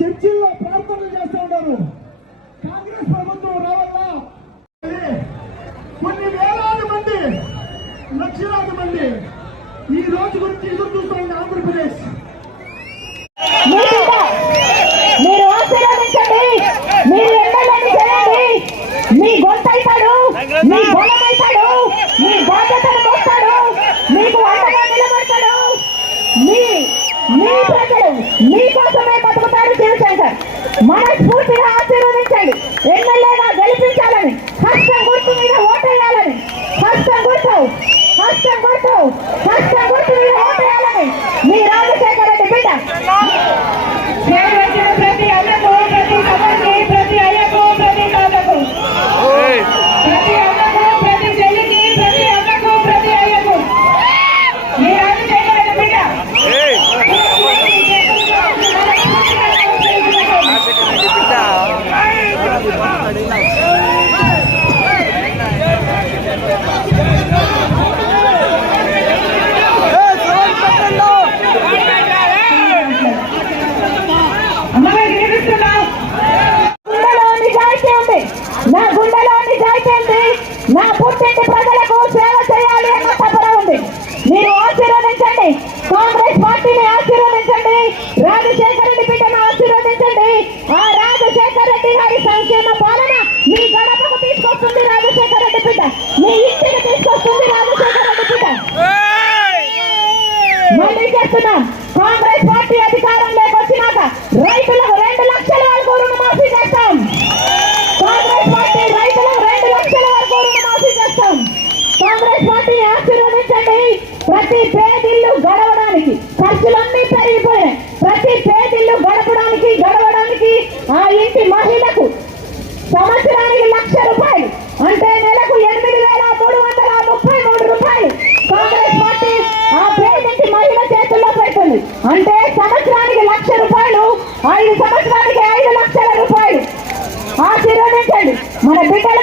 చర్చిల్లో ప్రార్థనలు చేస్తూ ఉన్నారు. కాంగ్రెస్ ప్రభుత్వం రావాలా కొన్ని వేలాది మంది లక్షలాది మంది ఈ రోజు గురించి ఎదురు చూస్తూ ఉంది ఆంధ్రప్రదేశ్. మీ గొంతు అవుతాడు మీ బలం అవుతాడు మీ బాడీ 妈妈，扶起他。não boteca pra ప్రతి పేదిల్లు గడవడానికి ఖర్చులన్నీ పెరిగిపోయాయి ప్రతి పేదిల్లు గడపడానికి గడవడానికి ఆ ఇంటి మహిళకు సంవత్సరానికి లక్ష రూపాయలు. అంటే నెలకు ఎనిమిది వేల మూడు వందల ముప్పై మూడు రూపాయలు. కాంగ్రెస్ పార్టీ ఆ పేదింటి మహిళ చేతుల్లో పెడుతుంది. అంటే సంవత్సరానికి లక్ష రూపాయలు ఐదు సంవత్సరానికి ఐదు లక్షల రూపాయలు. ఆశీర్వదించండి. మన బిడ్డల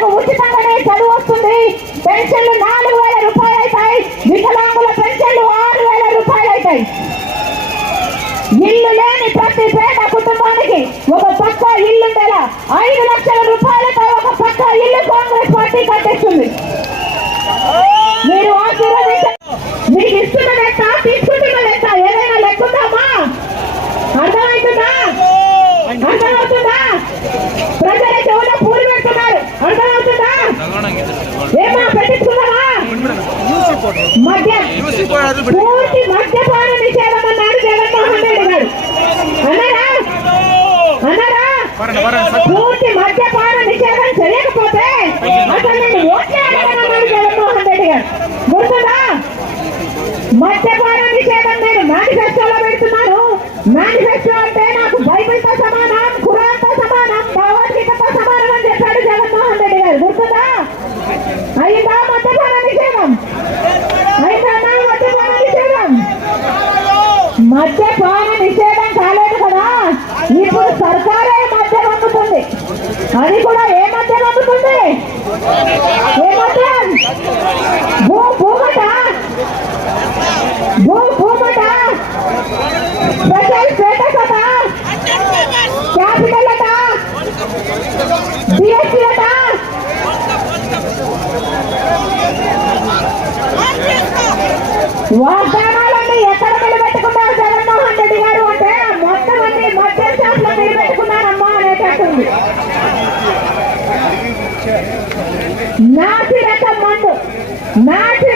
Not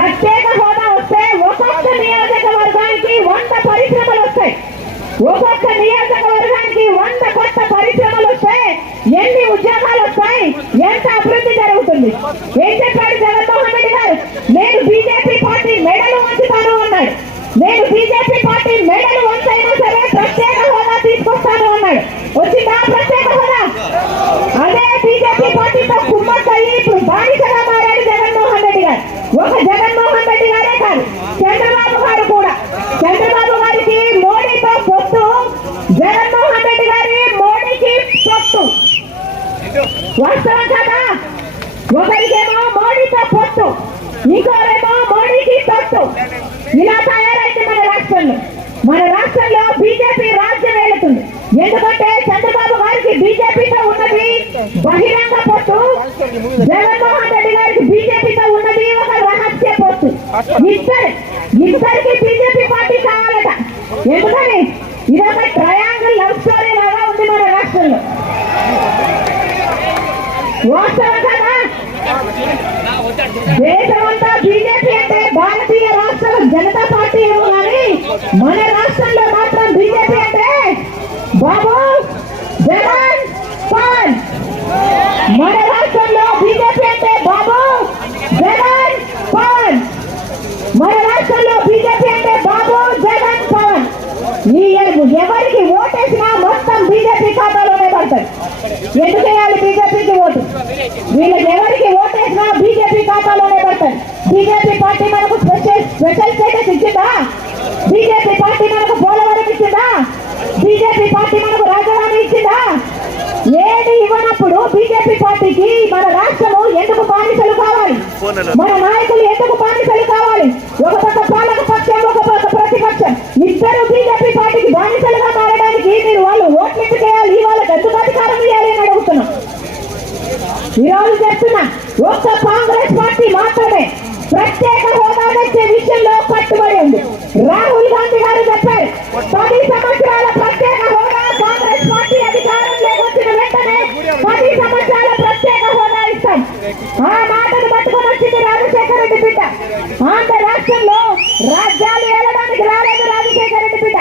ప్రత్యేక హోదా వస్తే ఒక్కొక్క నియోజకవర్గానికి వంద పరిశ్రమలు వస్తాయి. ఒక్కొక్క నియోజకవర్గానికి వంద కొత్త పరిశ్రమలు వస్తే ఎన్ని ఉద్యోగాలు వస్తాయి ఎంత అభివృద్ధి జరుగుతుంది? ఏం చెప్పాడు జగన్మోహన్ రెడ్డి గారు? నేను బీజేపీ పార్టీ మెడలు వంచుతాను అన్నాడు. నేను బీజేపీ పార్టీ మెడలు వంచైనా సరే ప్రత్యేక హోదా తీసుకొస్తాను అన్నాడు. వచ్చిందా ప్రత్యేక హోదా? అదే బీజేపీ పార్టీతో కుమ్మక్కయ్యి ఇప్పుడు బానిసగా మారాడు జగన్మోహన్ రెడ్డి గారు. ఒక జగన్ రెడ్డి గారే కాదు చంద్రబాబు గారు కూడా చంద్రబాబు గారికి మోడీతో పొత్తు జగన్మోహన్ రెడ్డి గారి మోడీకి పొత్తు వాస్తవం కదా ఒకరికేమో మోడీతో పొత్తు ఇంకోరేమో మోడీకి పొత్తు. ఇలా తయారైతే మన రాష్ట్రంలో. మన రాష్ట్రంలో బీజేపీ రాజ్యం వెళుతుంది ఎందుకంటే చంద్రబాబు గారికి బీజేపీతో ఉన్నది బహిరంగ పొత్తు. జగన్మోహన్ రెడ్డి గారికి బీజేపీతో ఉన్నది ఒక రహస్య పొత్తు. ఇద్దరు ఇద్దరికి బీజేపీ పార్టీ కావాలట. ఎందుకని? ఇదొక ట్రయాంగిల్ లవ్ స్టోరీ లాగా ఉంది మన రాష్ట్రంలో. దేశమంతా బీజేపీ అంటే భారతీయ రాష్ట్ర జనతా పార్టీ ఏమో కానీ మన రాష్ట్రంలో మాత్రం బీజేపీ అంటే బాబు జగన్ పవన్ మన రాష్ట్రంలో బీజేపీ అంటే బాబు జగన్ పవన్ మన రాష్ట్రంలో బీజేపీ అంటే బాబు జగన్ పవన్ ఈ ఎవరికి ఓటేసినా మొత్తం బీజేపీ ఖాతాలోనే పడతాయి ఎందుకు వేయాలి బీజేపీకి ఓటు వీళ్ళకి ఎవరికి ఓటేసినా బీజేపీ ఖాతాలోనే పడతాయి. బీజేపీ పార్టీ మనకు స్పెషల్ స్పెషల్ స్టేటస్ ఇచ్చిందా? బీజేపీ పార్టీ మనకు పోలవరం ఇచ్చిందా? బీజేపీ పార్టీ మనకు రాజధాని ఇచ్చిందా? ఏది ఇవ్వనప్పుడు బీజేపీ పార్టీకి మన రాష్ట్రము ఎందుకు బానిసలు కావాలి? మన ఆ మాటను పట్టుకొని వచ్చింది రాజశేఖర రెడ్డి బిడ్డ. ఆంధ్ర రాష్ట్రంలో రాజ్యాలు ఏలడానికి రాలేదు రాజశేఖర రెడ్డి బిడ్డ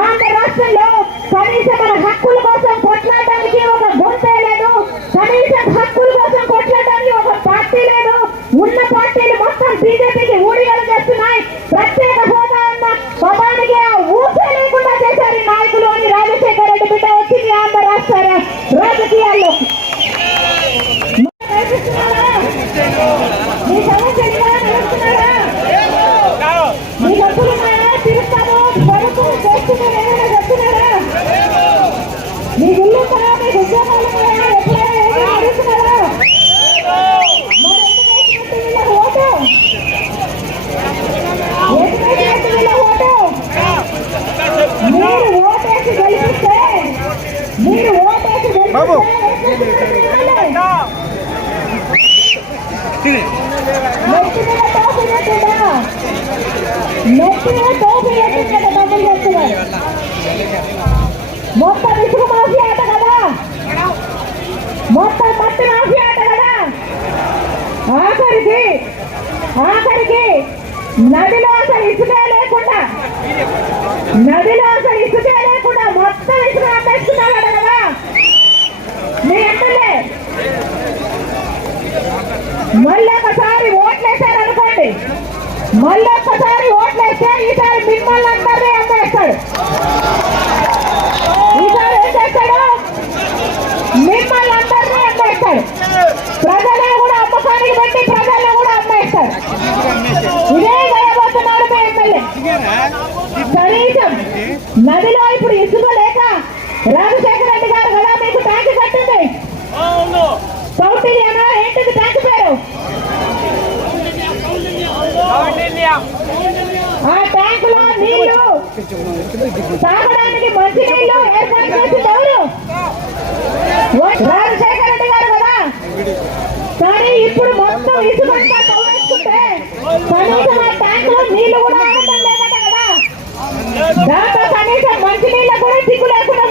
ఆంధ్ర రాష్ట్రంలో కనీసం మన హక్కుల కోసం కొట్లాడడానికి ఒక గొంతే లేదు కనీసం హక్కుల కోసం కొట్లాడడానికి ఒక పార్టీ లేదు ఉన్న పార్టీలు మొత్తం బీజేపీకి ఊడిగలు చేస్తున్నాయి ప్రత్యేక హోదా అన్న పదానికి ఆ ఊసే లేకుండా చేశారు ఈ నాయకులు అని రాజశేఖర రెడ్డి బిడ్డ వచ్చింది ఆంధ్ర రాష్ట్ర రాజకీయాల్లో మీ సమస్యలు ఇలా నడుస్తున్నారా మీ డబ్బులు ఉన్నాయా తిరుగుతాను ప్రభుత్వం చేస్తున్నారు ఏమైనా చెప్తున్నారా మీ ఇల్లు ఉందా మీకు ఉద్యోగాలు ఉన్నాయా ఎప్పుడైనా ఏమైనా అడుగుతున్నారా మరి ఎందుకు వేసినట్టు వీళ్ళ ఓటు ఎందుకు వేసినట్టు వీళ్ళ ఓటు మీరు ఓటేసి గెలిపిస్తే మీరు ఓటేసి గెలిపిస్తే బాబు. ఏం చేస్తున్నారు వీళ్ళు? నెత్తి మీద టోపీ పెట్టిందా నెత్తి మీద టోపీ పెట్టిందా డబ్బులు చేస్తున్నారు మొత్తం ఇసుక మాఫియా ఆట కదా మొత్తం మట్టి మాఫియా ఆట కదా ఆఖరికి ఆఖరికి నదిలో అసలు ఇసుకే లేకుండా నదిలో అసలు ఇసుకే లేకుండా మొత్తం ఇసుక అమ్మేస్తున్నాడు చేస్తే ఈసారి మిమ్మల్ని అందరినీ అమ్మేస్తాడు. ఈసారి ఏం చేస్తాడు? మిమ్మల్ని అందరినీ అమ్మేస్తాడు. ప్రజలే కూడా అమ్మకానికి పెట్టి ప్రజల్ని కూడా అమ్మేస్తాడు. ఇదే జరగబోతున్నాడు మా ఎమ్మెల్యే. కనీసం నదిలో ఇప్పుడు ఇసుక లేక రాజశేఖర తాగడానికి మంచినీళ్ళు ఏర్పాటు కదా? కానీ ఇప్పుడు మొత్తం కదా? దాంతో కూడా దిక్కు లేకుండా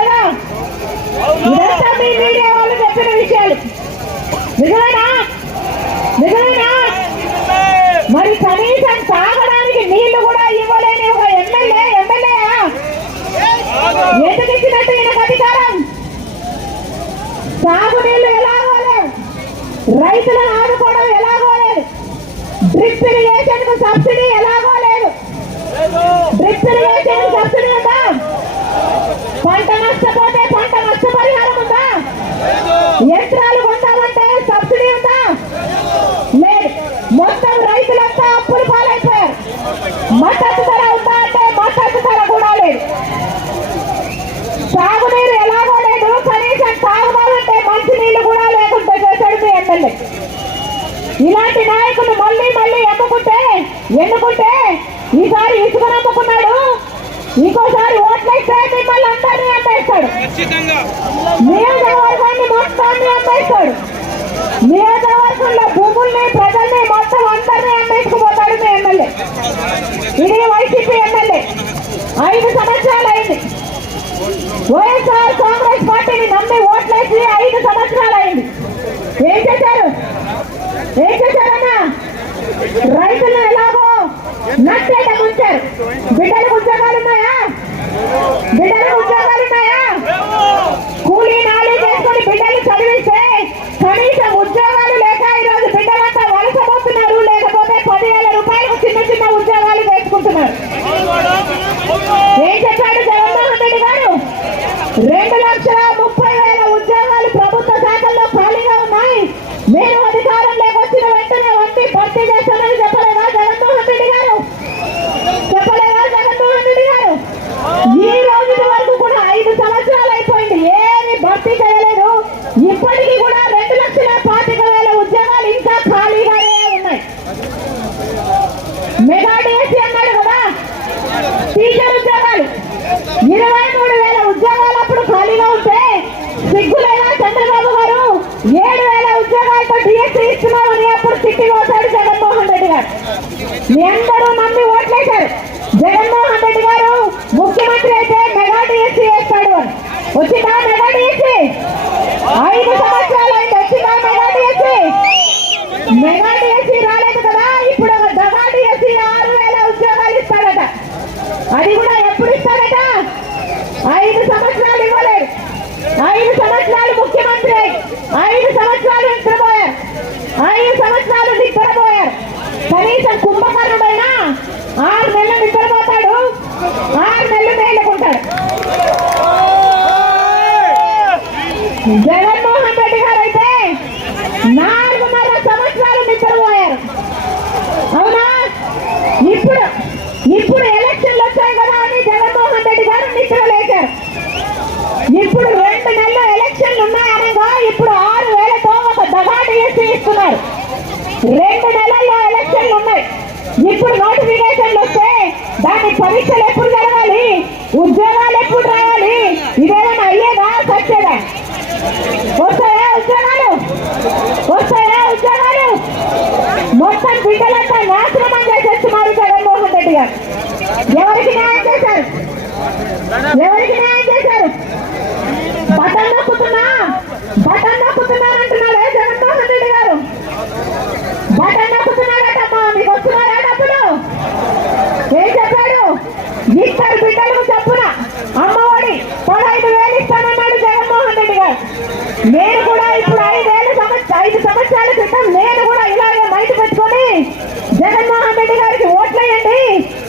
కదా? ఇదంతా మీ నిజమేనా? నిజమే ఎందుకిచ్చినట్టు ఈయనకు అధికారం? ఎలా ఎలాగోలే రైతులను ఆదుకోవడం ఎలాగోలేదు డ్రిప్ ఇరిగేషన్కు సబ్సిడీ ఎలా ఎలాగోలేదు డ్రిప్ ఇరిగేషన్ సబ్సిడీ ఉందా? పంట నష్టపో అమ్మేస్తాడు మీద ఉన్న భూముల్ని ప్రజల్ని మొత్తం అందరినీ అమ్మేసుకుపోతాడు మీ ఎమ్మెల్యే. ఇది వైసీపీ ఎమ్మెల్యే. ఐదు సంవత్సరాలు అయింది. వైఎస్ఆర్ కాంగ్రెస్ పార్టీని నమ్మి ఓట్లేసి ఐదు సంవత్సరాలు అయింది. ఏం చేశారు? ఏం చేశారన్నా? రైతులు ఎలాగో నచ్చేట ముంచారు. బిడ్డలు 免打扰。జగన్మోహన్ రెడ్డి గారు అయితే నాలుగున్నర సంవత్సరాలు నిద్రపోయారు. అవునా? ఇప్పుడు ఇప్పుడు ఎలక్షన్లు వచ్చాయి కదా అని జగన్మోహన్ రెడ్డి గారు నిద్ర లేచారు. ఇప్పుడు రెండు నెలలు ఎలక్షన్లు ఉన్నాయనగా ఇప్పుడు ఆరు వేలతో ఒక దగాట చేసి ఇస్తున్నారు. రెండు నెలల్లో ఎలక్షన్లు ఉన్నాయి. ఇప్పుడు నోటిఫికేషన్లు వస్తే దాన్ని పరీక్షలు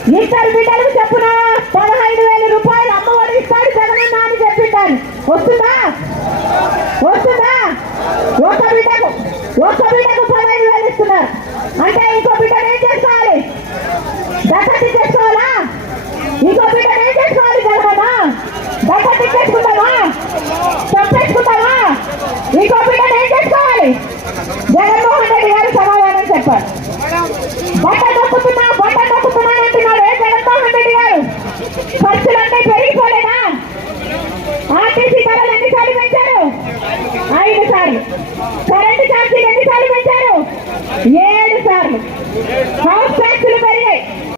Mister Peter